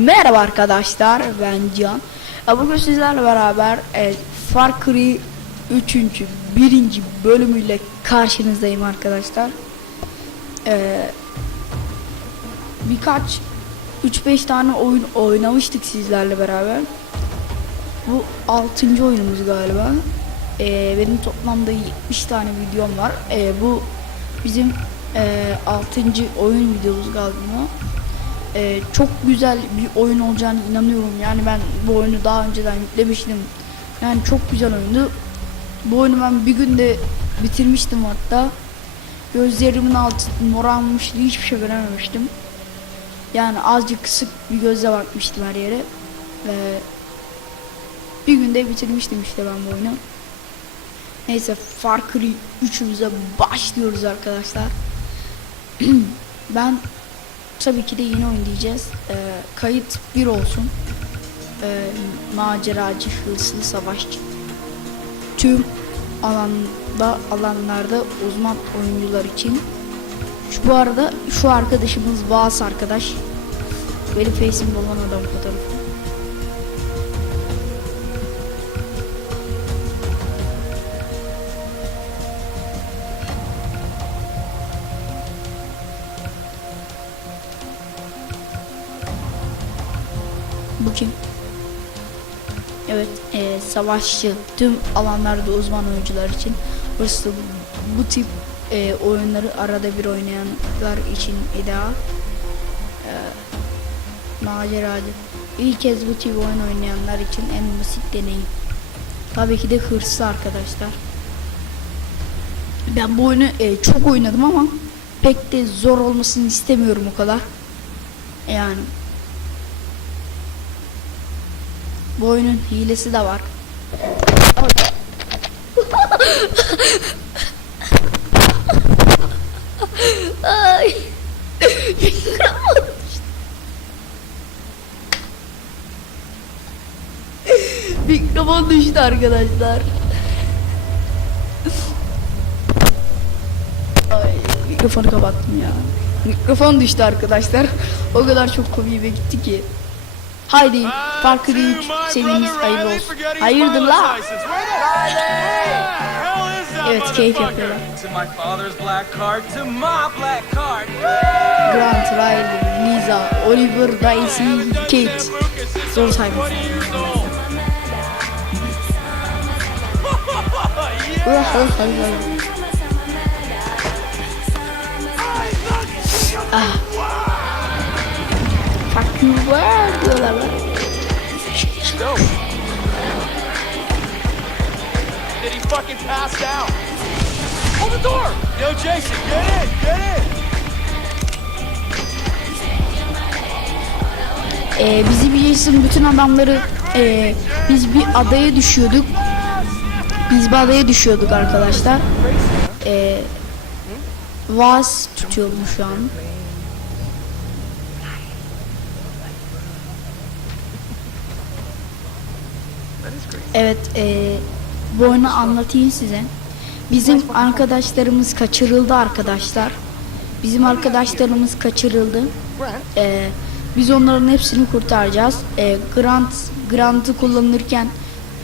Merhaba arkadaşlar ben Can. Ya Bugün sizlerle beraber e, Far Cry 3. 1. bölümüyle karşınızdayım arkadaşlar. E, birkaç 3-5 tane oyun oynamıştık sizlerle beraber. Bu 6. oyunumuz galiba. E, benim toplamda 70 tane videom var. E, bu bizim e, 6. oyun videomuz galiba. Ee, çok güzel bir oyun olacağını inanıyorum. Yani ben bu oyunu daha önceden yüklemiştim. Yani çok güzel oyundu. Bu oyunu ben bir günde bitirmiştim hatta. Gözlerimin altı morarmıştı. Hiçbir şey görememiştim. Yani azıcık kısık bir gözle bakmıştım her yere. Ve bir günde bitirmiştim işte ben bu oyunu. Neyse Far Cry 3'ümüze başlıyoruz arkadaşlar. ben tabii ki de yeni oyun diyeceğiz. Ee, kayıt bir olsun. Ee, maceracı, hırslı, savaşçı. Tüm alanda alanlarda uzman oyuncular için. Şu bu arada şu arkadaşımız Vaz arkadaş. Benim face'imde olan adam fotoğrafı. Kim? Evet, e, savaşçı tüm alanlarda uzman oyuncular için hırslı bu tip e, oyunları arada bir oynayanlar için ideal. E, maceracı. İlk kez bu tip oyun oynayanlar için en basit deneyim. Tabii ki de hırslı arkadaşlar. Ben bu oyunu e, çok oynadım ama pek de zor olmasını istemiyorum o kadar. Yani Bu oyunun hilesi de var. Ay. Mikrofon düştü arkadaşlar. Ay, mikrofonu kapattım ya. Mikrofon düştü arkadaşlar. O kadar çok komiğime gitti ki. Haydi farkı değil seviyeniz hayırlı olsun. Hayırdır la? Evet keyif yapıyorlar. Grant, Riley, Lisa, Oliver, Daisy, Kate. Zor sayma. Ah. Where diyorlar lan. Go. Did he fucking pass out? Hold the door! Yo, Jason, get in! Get in! Ee, bizi bilirsin bütün adamları ee, biz bir adaya düşüyorduk. Biz bir adaya düşüyorduk arkadaşlar. Ee, Vaz tutuyorum şu an. Evet, ee, bu oyunu anlatayım size. Bizim arkadaşlarımız kaçırıldı arkadaşlar. Bizim arkadaşlarımız kaçırıldı. Ee, biz onların hepsini kurtaracağız. Ee, Grant Grant'ı kullanırken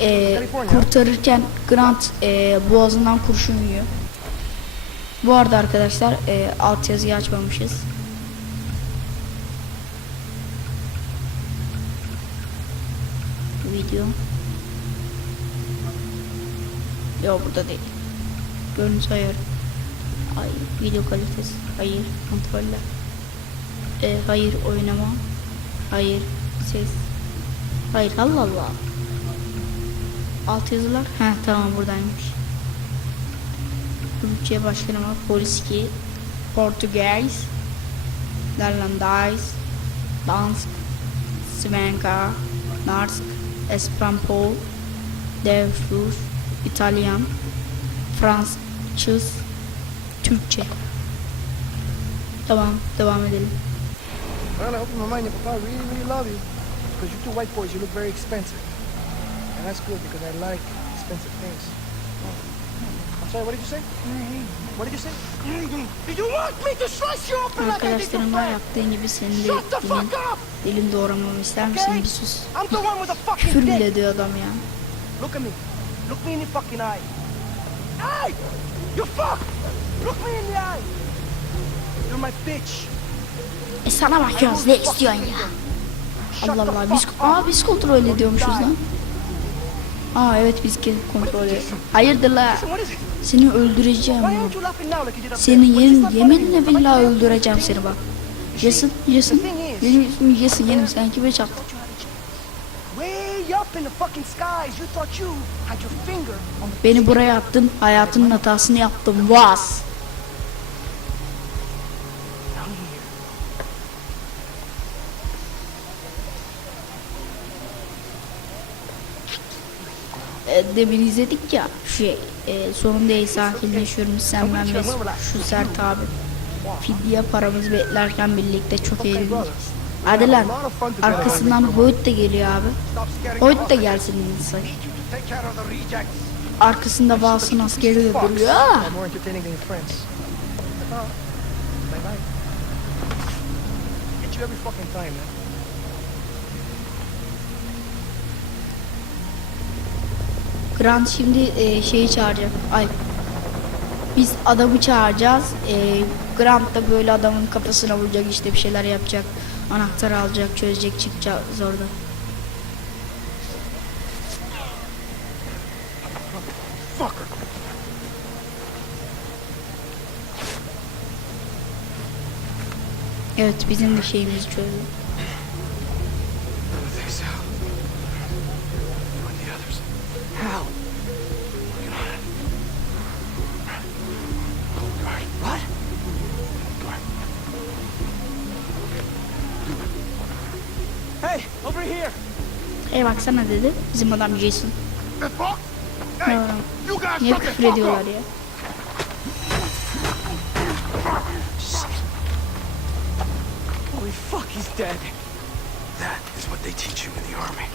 e, kurtarırken Grant e, boğazından kurşun yiyor. Bu arada arkadaşlar e, alt yazıyı açmamışız. Video. Yok burada değil. Görüntü ayarı. Hayır. Video kalitesi. Hayır. Kontroller. E, hayır oynama. Hayır ses. Hayır Allah Allah. Alt yazılar. Ha tamam buradaymış. Ülke başkanıma polis ki Portugues Neerlandais Dansk Svenska Narsk Esperanto Devşur İtalyan Fransız Türkçe Tamam devam edelim. Well, I hope Mama and your papa really, really love you. Because you two white boys, you look very expensive. And that's good because I like expensive things. Sorry, what did you say? What did you say? Do you want me to slice you open like I did your friend? yaptığın gibi senin de Shut the dilin, fuck up! dilin doğramamı ister misin? Okay? Bir sus. I'm the one with the fucking Küfür dick. bile ediyor adam ya. Look at me. Look me in the fucking eye. Hey! You fuck! Look me in the eye. You're my bitch. E sana bakıyoruz ne istiyorsun ya? Allah Allah biz aa biz kontrol ediyormuşuz lan. Aa evet biz kontrol ediyoruz. Hayırdır la? Seni öldüreceğim ya. aren't you laughing now like you did up Seni there? When you yemin, start yeminle billahi öldüreceğim seni bak. Yesin, yesin. Benim ismim yesin yenim sen kime çaktın? Beni buraya attın, hayatının hatasını yaptım. Here. E, demin izledik ya şey e, sonunda ey sakinleşiyorum sen ben ve şu sert abi. Fidye paramızı beklerken birlikte çok eğlendik. Hadi. Arkasından Hoyt da geliyor abi. Hoyt da gelsin insan. Arkasında Vals'ın askeri de duruyor. Grant şimdi e, şeyi çağıracak. Ay. Biz adamı çağıracağız. E, Grant da böyle adamın kafasına vuracak işte bir şeyler yapacak. Anahtarı alacak, çözecek, çıkacağız orada. Evet bizim de şeyimiz çözdü. E baksana dedi bizim adam Jason. Ne var Niye küfür ediyorlar ya? Holy fuck, he's dead. That is what they teach you in the army.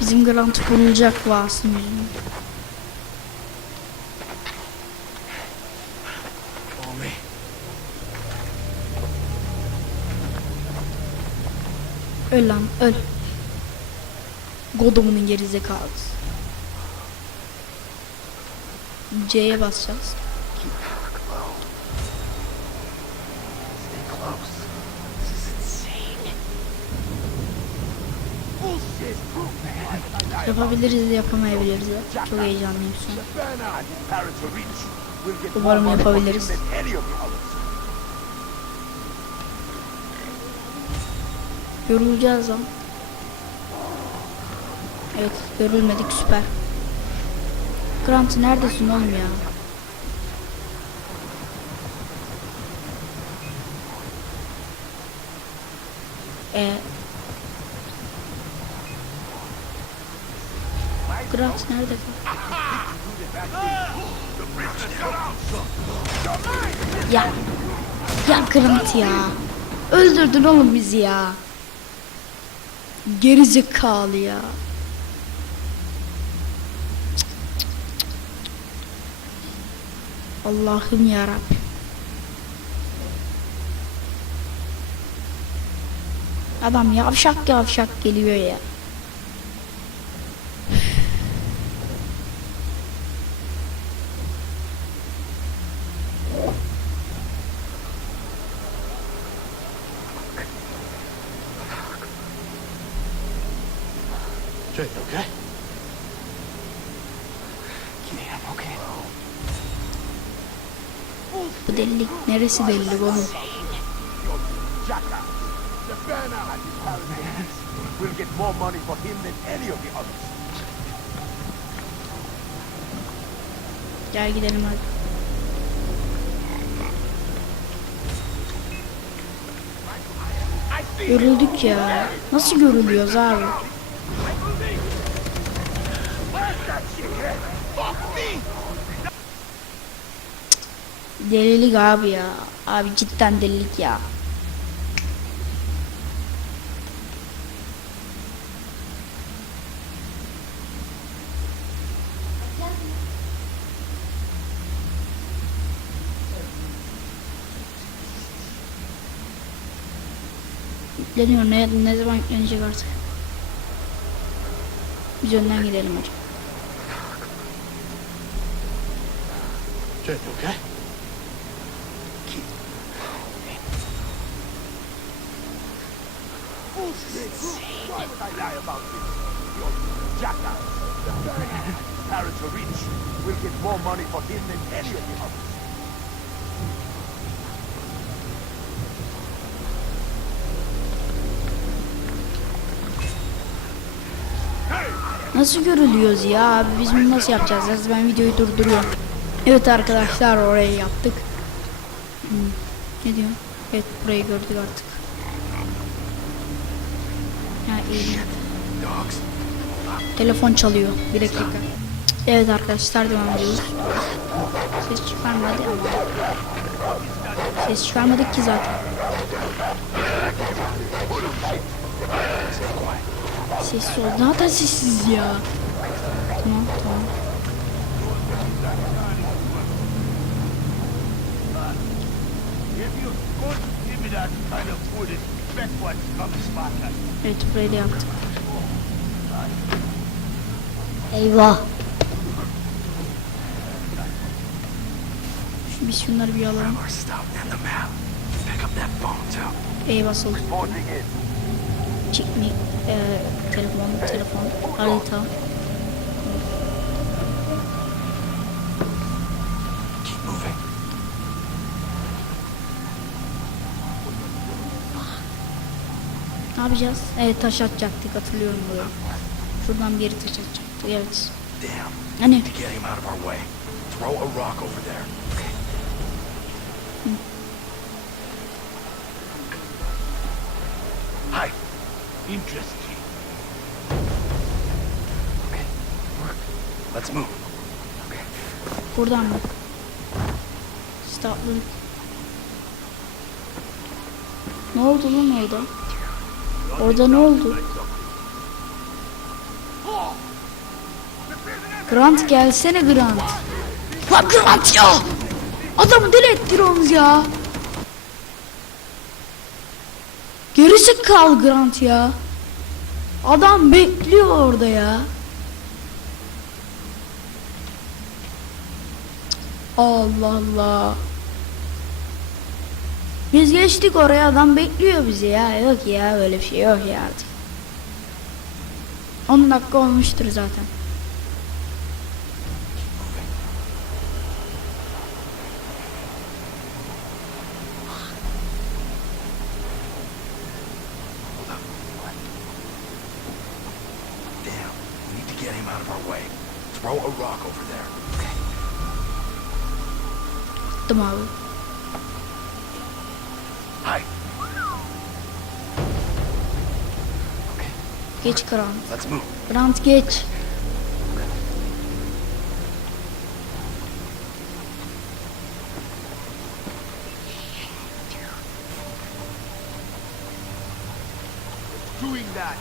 Bizim Grant vurulacak Vas'ın yüzünden. Öl lan öl. Godomunun gerizekalısı. C'ye basacağız. Yapabiliriz de yapamayabiliriz de. Çok heyecanlıyım şu an. Umarım yapabiliriz. than any of the others. Yorulacağız lan. Evet yorulmadık süper. Grant neredesin oğlum ya? E Grant nerede? Ya ya Grant ya. Öldürdün oğlum bizi ya. Gerizekalı ya. Allah'ım ya Adam yavşak yavşak geliyor ya. Jay, okay? Yeah, I'm okay. Bu delilik neresi delilik oğlum? Jackass. The Bernard is paradise. We'll get more money for him than any of the others. Gel gidelim hadi. Görüldük ya. Nasıl görülüyoruz abi? Delilik abi ya. Abi cidden delilik ya. Yükleniyor. Ne, ne zaman yüklenecek artık? Biz önden gidelim hocam. You okay? Others. Nasıl görülüyoruz ya abi biz bunu nasıl yapacağız? Yalnız ben videoyu durduruyorum. Evet arkadaşlar orayı yaptık. Hmm, Ne diyor? Evet burayı gördük artık. Ha iyi. Telefon çalıyor. Bir dakika. Evet arkadaşlar devam ediyoruz. Ses çıkarmadı ama. Ses çıkarmadık ki zaten. Sessiz ol. Zaten sessiz ya. Tamam tamam. Evet burayı da yaptık. Eyvah. Biz şunları bir alalım. Our stuff and the map. Pick up that phone too. Ey basılı. Reporting in. Çekme. E, telefon, telefon, harita. Yapacağız? Evet taş atacaktık hatırlıyorum burayı. Şuradan bir yere taş atacaktık evet. Hani To get him out of our way. Throw a rock over there. Okay. Hi. Interesting. Okay. Work. Let's move. Okay. buradan mı? Startladık. Ne oldu lan orada? Orada ne oldu? Grant gelsene Grant. Lan Grant ya! Adamı deli ettiriyorsunuz ya. Gerisi kal Grant ya. Adam bekliyor orada ya. Allah Allah. Biz geçtik oraya adam bekliyor bizi ya. Yok ya öyle bir şey yok ya artık. 10 dakika olmuştur zaten. Throw. Attım Geç Grant. Let's move. Grant geç. doing that.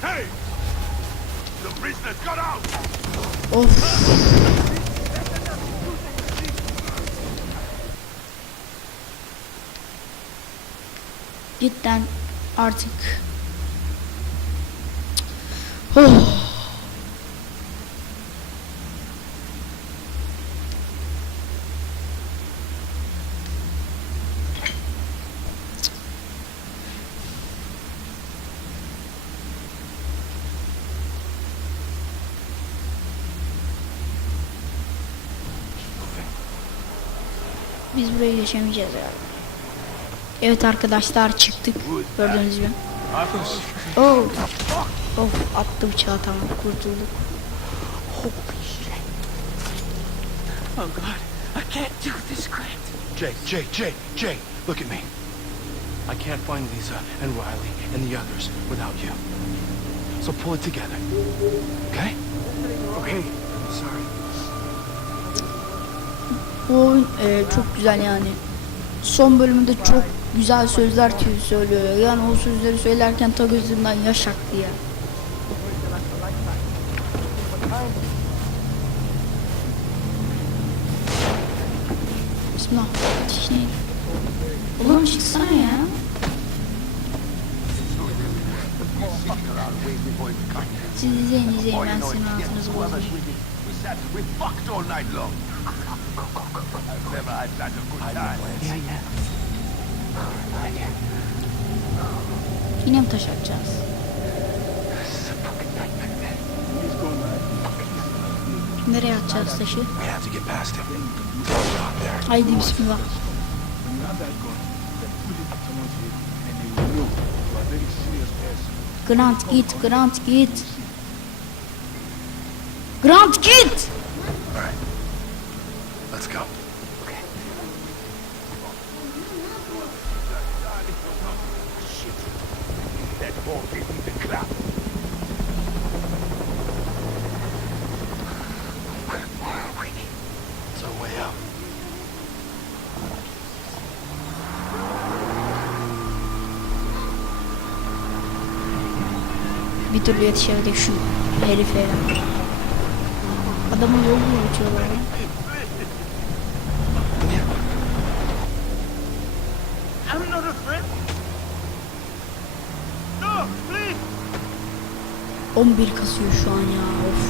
Hey! The prisoner got out! Of. Cidden artık. Oh. Biz burayı geçemeyeceğiz ya. Evet arkadaşlar çıktık. Gördüğünüz gibi. Oh. Of attı bıçağı tamam kurtulduk. Oh God, I can't do this, Grant. Jay, Jay, Jay, Jay, look at me. I can't find Lisa and Riley and the others without you. So pull it together. Okay? Okay. Sorry. Bu oyun e, çok güzel yani. Son bölümünde çok güzel sözler söylüyor. Yani o sözleri söylerken ta gözümden yaş aktı ya. Had such a good time. Yeah, yeah. Yine mi taş atacağız? Nereye atacağız taşı? We have to get past him. Throw it out there. Haydi bismillah. Grant git, Grant git. Grant git! All right. Let's go. That ball gave me the clap. It's our way out. Bir türlü yetişemedik şu herife ya. Adamı yol mu uçuyorlar ya? I'm not a friend. No, please. 11 kasıyor şu an ya of.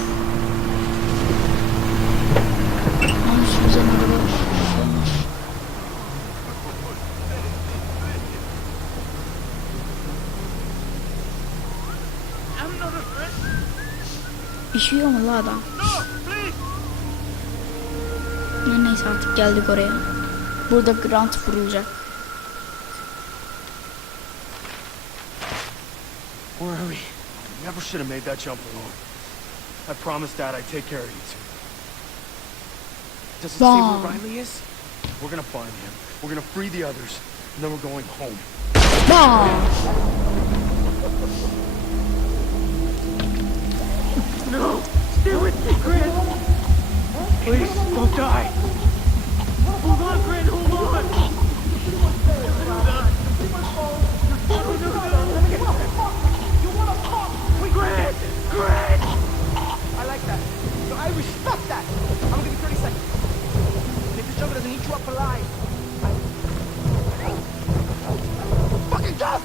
Lan şu güzel araba. I'm not a friend. İşiyor mu la adam? Neyse artık geldik oraya. Burada Grant vurulacak. Where are we? Never should have made that jump alone. I promised Dad I'd take care of you two. Does it say Bomb. where Riley is? We're gonna find him. We're gonna free the others, and then we're going home. Bam! Stay with me, Chris. Please, don't die. Jungle doesn't eat you up alive, Fucking tough!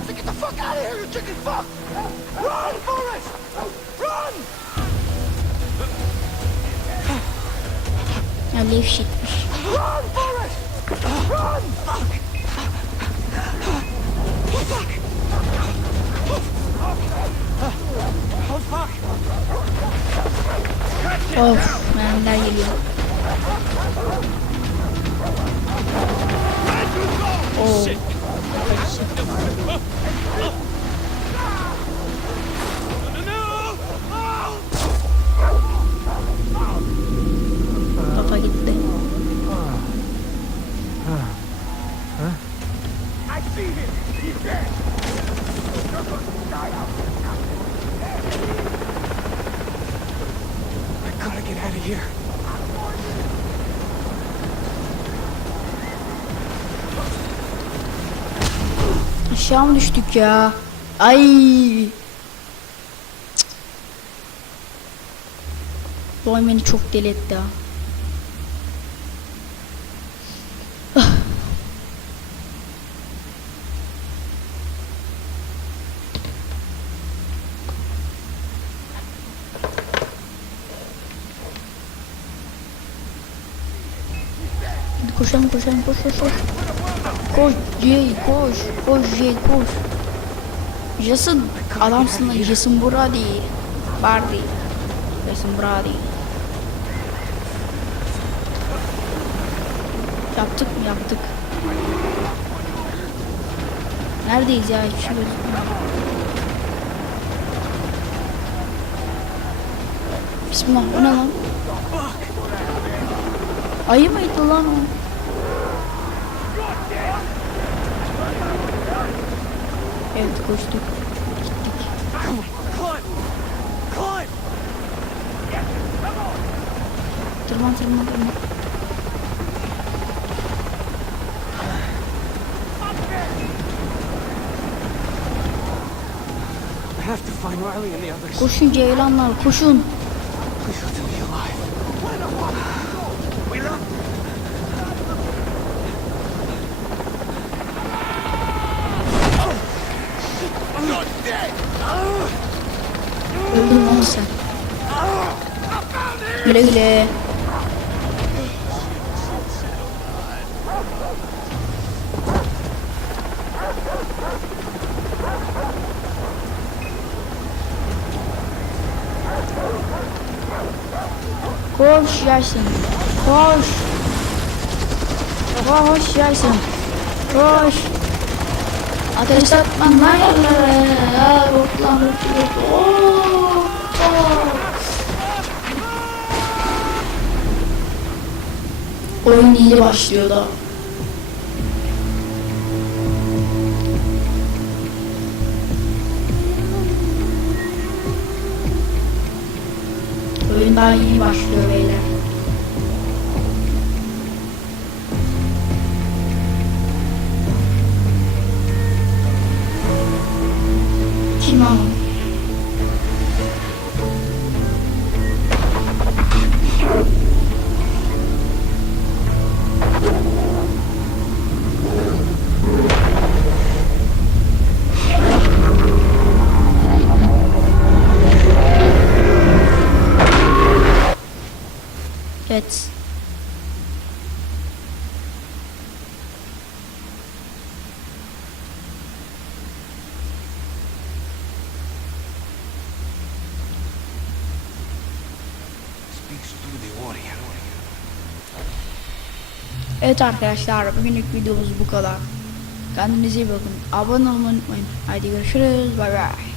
I said, get the fuck out of here, you chicken fuck! Run, Forrest! Run! Ya levşitmiş. Run, Forrest! Run! Fuck! oh fuck! Of mermiler Aşağı mı düştük ya? Ay. Bu beni çok deli etti ha. Ah. Koşalım koşalım koş koş koş. Koş Jay koş. Koş Jay koş. Jason adamsın lan Jason Brady. Bardi. Jason Brady. Yaptık mı yaptık. Neredeyiz ya hiçbir şey. Bismillah o ne lan? Ayı mıydı lan o? Evet koştuk. Gittik. Tırman tırman tırman. Koşun ceylanlar koşun. Please Öldün lan sen. Güle güle. Koş Yasin. Koş. Koş Yasin. Koş. Ateş atman lan yerlere. Rotlan rotlan. Oo. Oyun yeni başlıyor da. Oyun daha yeni başlıyor beyler. Kim o? Evet. Evet arkadaşlar bugünlük videomuz bu kadar. Kendinize iyi bakın. Abone olmayı unutmayın. Haydi görüşürüz. Bay bay.